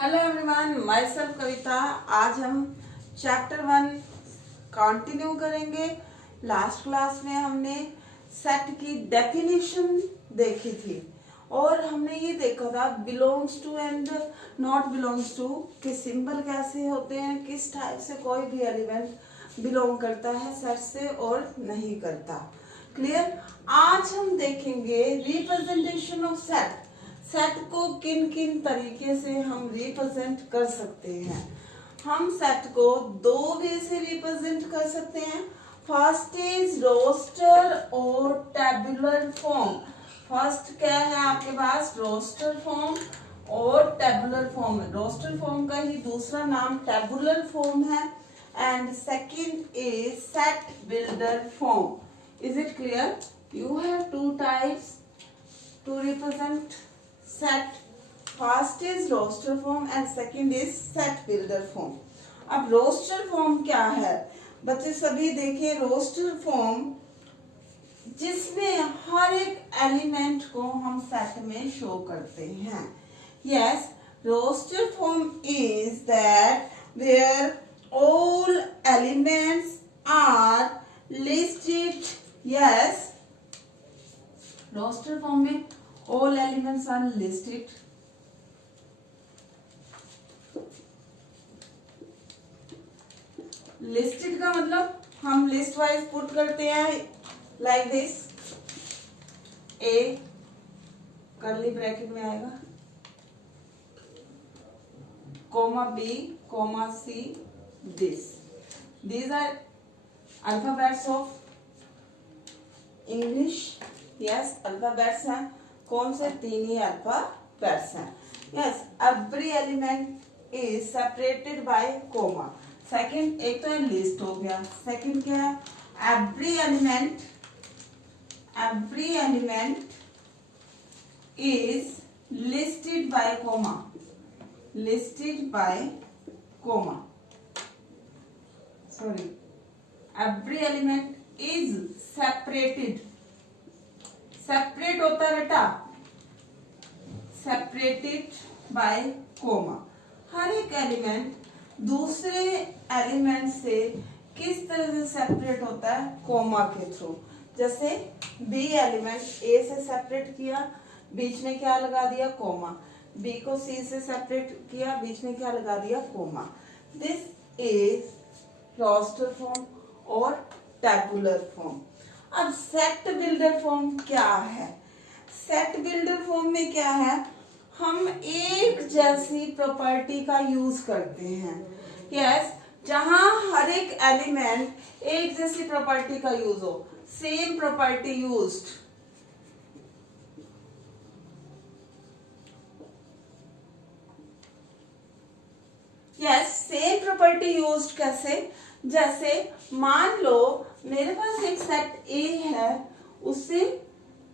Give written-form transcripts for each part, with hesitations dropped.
Hello everyone, my self कविता। आज हम chapter 1 continue करेंगे। लास्ट क्लास में हमने सेट की डेफिनेशन देखी थी और हमने ये देखा था belongs to and not belongs to के सिंबल कैसे होते हैं, किस टाइप से कोई भी एलिमेंट बिलोंग करता है सेट से और नहीं करता। क्लियर। आज हम देखेंगे रिप्रेजेंटेशन ऑफ सेट। सेट को किन किन तरीके से हम रिप्रेजेंट कर सकते हैं। हम सेट को दो वे से रिप्रेजेंट कर सकते हैं। फर्स्ट इज रोस्टर और टेबुलर फॉर्म। फर्स्ट क्या है आपके पास, रोस्टर फॉर्म और टेबुलर फॉर्म। रोस्टर फॉर्म का ही दूसरा नाम टेबुलर फॉर्म है। And second is set builder form. Is it clear? You have two types to represent set. First is roster form and second is set builder form. अब roster form क्या है बच्चे सभी देखें। roster form जिसमें हर एक element को हम सेट में शो करते हैं। Yes, roster form is that where all elements are listed. Yes, roster form में all elements are listed. Listed का मतलब हम लिस्ट वाइज पुट करते हैं like this. A curly bracket में आएगा, comma B, comma C, this. These are alphabets of English. Yes, alphabets हैं। कौन से? तीन ही अल्फाबेट्स हैं। Yes, every element is separated by comma. Second, एक तो लिस्ट हो गया। सेकंड क्या है? Every element is listed by comma. Listed by coma, sorry, every element is separated. Separate होता है बेटा, सेपरेटेड बाय कोमा। हर एक एलिमेंट दूसरे एलिमेंट से किस तरह से सेपरेट होता है? कोमा के थ्रू। जैसे बी एलिमेंट ए से सेपरेट किया, बीच में क्या लगा दिया? कोमा। बी को सी से सेपरेट किया, बीच में क्या लगा दिया? Comma. This is roster form और टेबुलर फॉर्म। अब सेट बिल्डर फॉर्म क्या है? सेट बिल्डर फॉर्म में क्या है? हम एक जैसी प्रॉपर्टी का यूज करते हैं। यस, जहां हर एक एलिमेंट एक जैसी प्रॉपर्टी का यूज हो, same property used. Yes, same property used कैसे? जैसे मान लो मेरे पास एक सेट ए है, उससे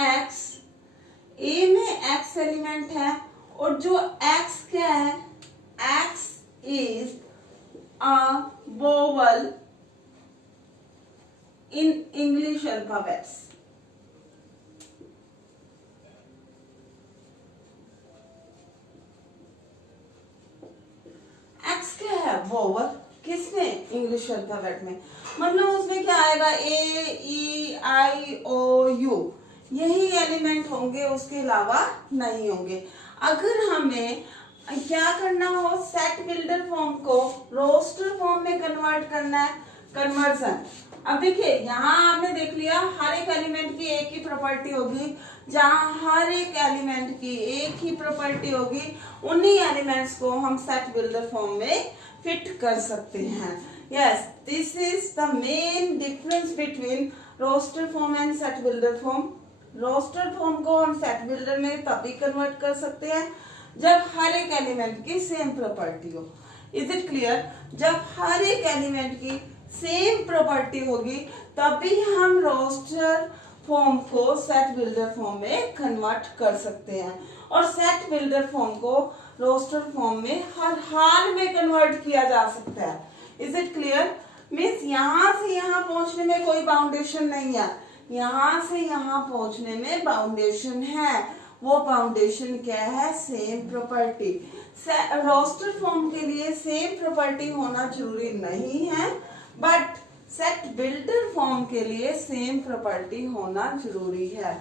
एक्स, ए में एक्स एलिमेंट है और जो एक्स क्या है? X is a vowel in English alphabets. X क्या है? वोवल। किसमें? इंग्लिश अल्फाबेट में। मतलब उसमें क्या आएगा? ए, ई, आई, ओ, यू, यही एलिमेंट होंगे, उसके अलावा नहीं होंगे। अगर हमें क्या करना हो, सेट बिल्डर फॉर्म को रोस्टर फॉर्म में कन्वर्ट करना है, कन्वर्जन। अब देखिए यहाँ आपने देख लिया हर एक एलिमेंट की एक ही प्रॉपर्टी होगी। जहां हर एक एलिमेंट की एक ही प्रॉपर्टी होगी, उन्हीं एलिमेंट्स को हम सेट बिल्डर फॉर्म में फिट कर सकते हैं। Yes, this is the main difference between roster form and set builder form. Roster form को हम सेट बिल्डर में तभी कन्वर्ट कर सकते हैं जब हर एक एलिमेंट की सेम प्रॉपर्टी हो। Is it clear? जब हर एक एलिमेंट की सेम प्रॉपर्टी होगी तभी हम रोस्टर फॉर्म को सेट बिल्डर फॉर्म में कन्वर्ट कर सकते हैं। और सेट बिल्डर फॉर्म को रोस्टर फॉर्म में हर हाल में कन्वर्ट किया जा सकता है। Is it clear? मीन्स यहां से यहां पहुंचने में कोई बाउंडेशन नहीं है, यहां से यहां पहुंचने में बाउंडेशन है। वो फाउंडेशन क्या है, सेम प्रॉपर्टी। रोस्टर फॉर्म के लिए सेम प्रॉपर्टी होना जरूरी नहीं है, बट सेट बिल्डर फॉर्म के लिए सेम प्रॉपर्टी होना जरूरी है।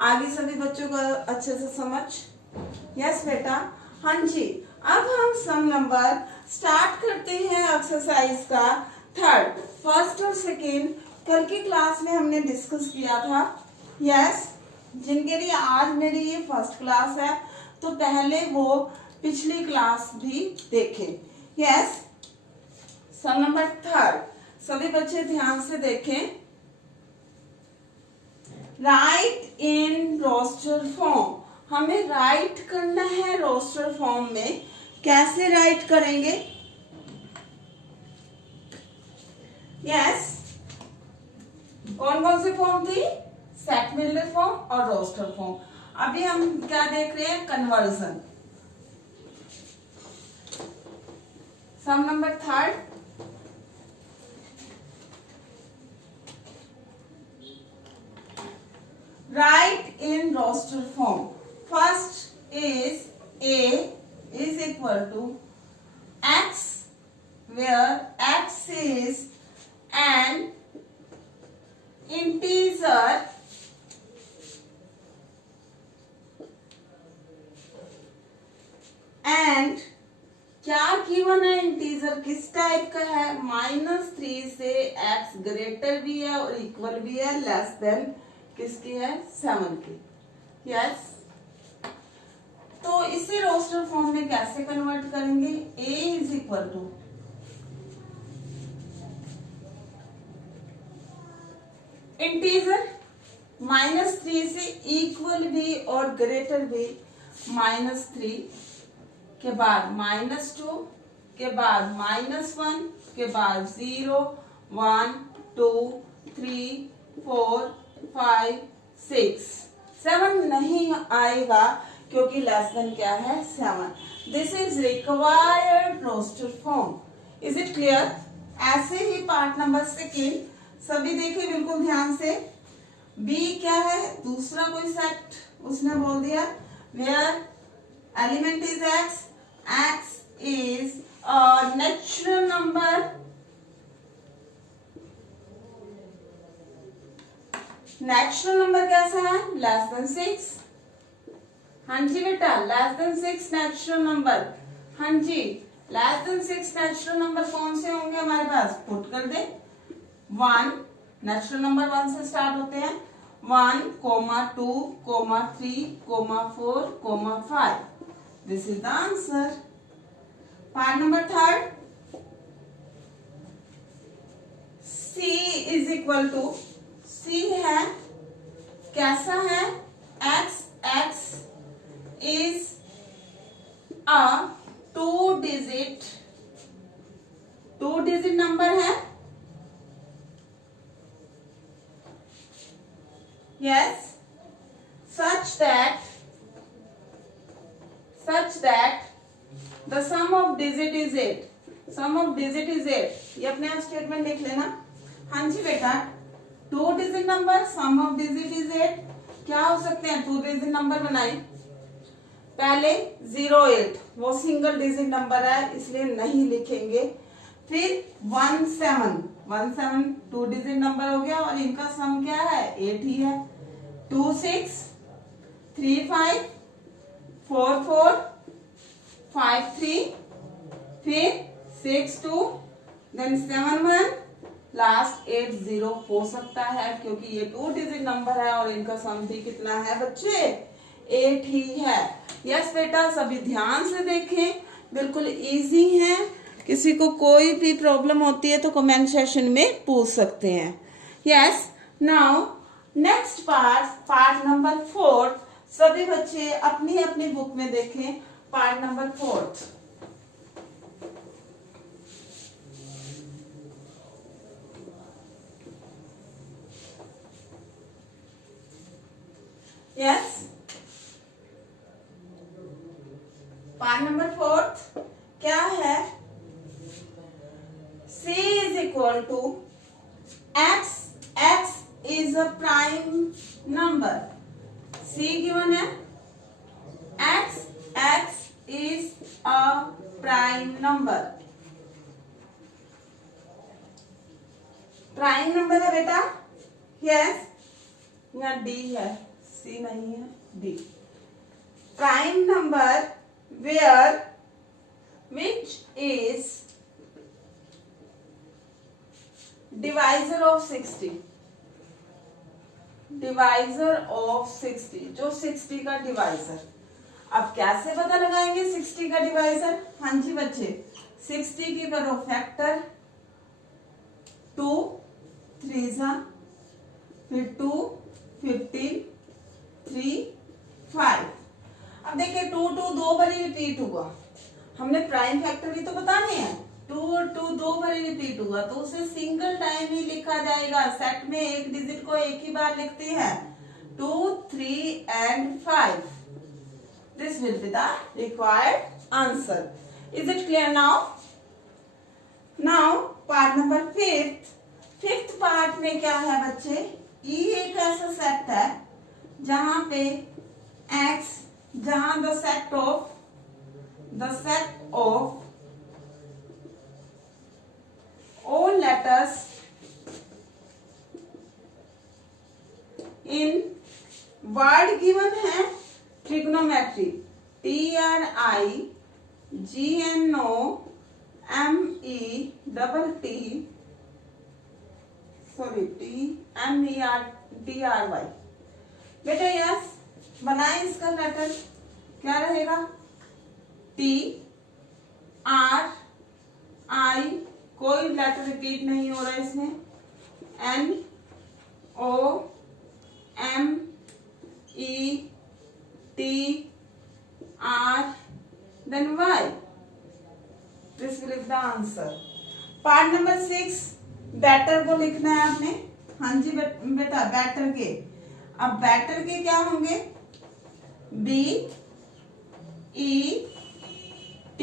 आगे सभी बच्चों को अच्छे से समझ? यस बेटा, हाँ जी। अब हम सम नंबर स्टार्ट करते हैं एक्सरसाइज का थर्ड। फर्स्ट और सेकेंड कल की क्लास में हमने डिस्कस किया था। यस, जिनके लिए आज मेरी ये फर्स्ट क्लास है तो पहले वो पिछली क्लास भी देखें। यस, सम नंबर थर्ड, सभी बच्चे ध्यान से देखें। राइट इन रोस्टर फॉर्म, हमें राइट करना है रोस्टर फॉर्म में। कैसे राइट करेंगे? यस, कौन कौन से फॉर्म थी? सेट बिल्डर फॉर्म और रोस्टर फॉर्म। अभी हम क्या देख रहे हैं? Conversion. Sum number third, write in roster form. First is A is equal to X, where X is an integer and क्या गिवन है? इंटीजर किस टाइप का है? -3 से x ग्रेटर भी है और इक्वल भी है, लेस देन किसकी है? 7 की। यस, तो इसे रोस्टर फॉर्म में कैसे कन्वर्ट करेंगे? A is equal to integer -3 से इक्वल भी और ग्रेटर भी, -3 के बाद -2 के बाद -1 के बाद 0, 1, 2, 3, 4, 5, 6, 7 नहीं आएगा क्योंकि लेस देन क्या है? 7। This is required roster form. Is it clear? ऐसे ही पार्ट नंबर सेकेंड सभी देखिए बिल्कुल ध्यान से। बी क्या है? दूसरा कोई सेट उसने बोल दिया, where element is x, x is a natural number, natural number कैसा है? Less than 6। हाँ जी बेटा, लेस देन 6 नेचुरल नंबर। हाँ जी, लेस देन 6 नेचुरल नंबर कौन से होंगे हमारे पास? पुट कर दे। 1, नेचुरल नंबर 1 से स्टार्ट होते हैं। 1, 2, 3, 4, 5। This is the answer. Part number third, C is equal to, C है कैसा है? X, X is a 2 digit number है। Yes, such that the sum of digit is 8. Sum of digit is 8. ये अपने आप statement लिख लेना। हाँ जी बेटा, 2 digit number, sum of digit is 8। क्या हो सकते हैं? 2 डिजिट नंबर बनाए। पहले 08, वो सिंगल डिजिट नंबर है इसलिए नहीं लिखेंगे। फिर 17 2 डिजिट नंबर हो गया और इनका सम क्या है? 8 ही है। 2 6 3 5 4 4 5 3, फिर 6 2, देन 7 1, लास्ट 8 0 हो सकता है क्योंकि ये 2 डिजिट नंबर है और इनका सम भी कितना है बच्चे? 8 ही है। यस बेटा, सभी ध्यान से देखें, बिल्कुल इजी है। किसी को कोई भी प्रॉब्लम होती है तो कमेंट सेशन में पूछ सकते हैं। Yes, now next part number 4। सभी बच्चे अपनी अपनी बुक में देखें part number 4। Yes, part number 4 क्या है? C is equal to X, X is a prime number। C given है, x is a prime number. Prime number है बेटा, यस, यहाँ डी है, सी नहीं है, D. Prime number where which is divisor of 60. Divisor of 60, जो 60 का divisor. अब कैसे पता लगाएंगे 60 का डिवाइजर? हाँ जी बच्चे, 60 की करो फैक्टर, 2 3 जा, फिर 2 15 3 5. अब देखिए 2 2 दो बारी रिपीट हुआ, हमने प्राइम फैक्टर भी तो बताने हैं. 2 और 2 दो बारी रिपीट हुआ तो उसे सिंगल टाइम ही लिखा जाएगा. सेट में एक डिजिट को एक ही बार लिखते हैं. 2 3 and 5. This will be the required answer. Is it clear now? Now part number 5th. 5th part में क्या है बच्चे? E एक ऐसा सेट है जहां पे x, जहां the set of all letters in word given है trigonometry, TRIGNOMETRY, बेटा यस, बनाए इसका लेटर क्या रहेगा? T R I, कोई लेटर रिपीट नहीं हो रहा है इसमें, N O M E T R then Y. This will be the answer. Part number 6, better को लिखना है आपने. हाँ जी बेटा, बैटर के. अब बैटर के क्या होंगे? B E T,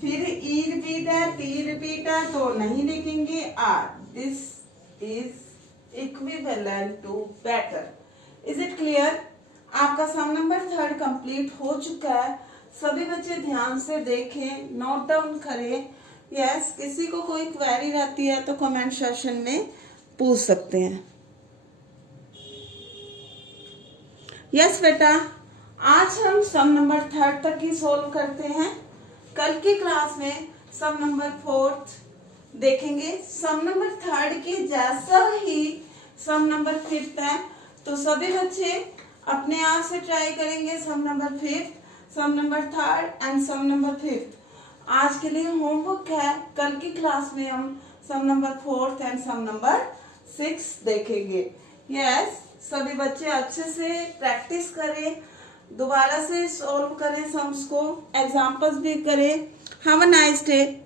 फिर E रिपीट है, T रिपीट है तो नहीं लिखेंगे R. This is equivalent to better. Is it clear? आपका सम नंबर 3 कंप्लीट हो चुका है. सभी बच्चे ध्यान से देखें, नोट डाउन करें. यस, किसी को कोई क्वेरी रहती है तो कमेंट सेक्शन में पूछ सकते हैं. यस बेटा, आज हम सम नंबर 3 तक ही सोल्व करते हैं. कल की क्लास में सम नंबर 4 देखेंगे. सम नंबर 3 की जैसा ही सम नंबर 5 है तो सभी बच्चे अपने आप से ट्राई करेंगे some number 5, some number 3 and some number 5. आज के लिए होमवर्क है. कल की क्लास में हम सम नंबर 4 एंड सम नंबर 6 देखेंगे. यस, सभी बच्चे अच्छे से प्रैक्टिस करें, दोबारा से सॉल्व करें सम्स को, एग्जाम्पल्स भी करें. Have a nice day.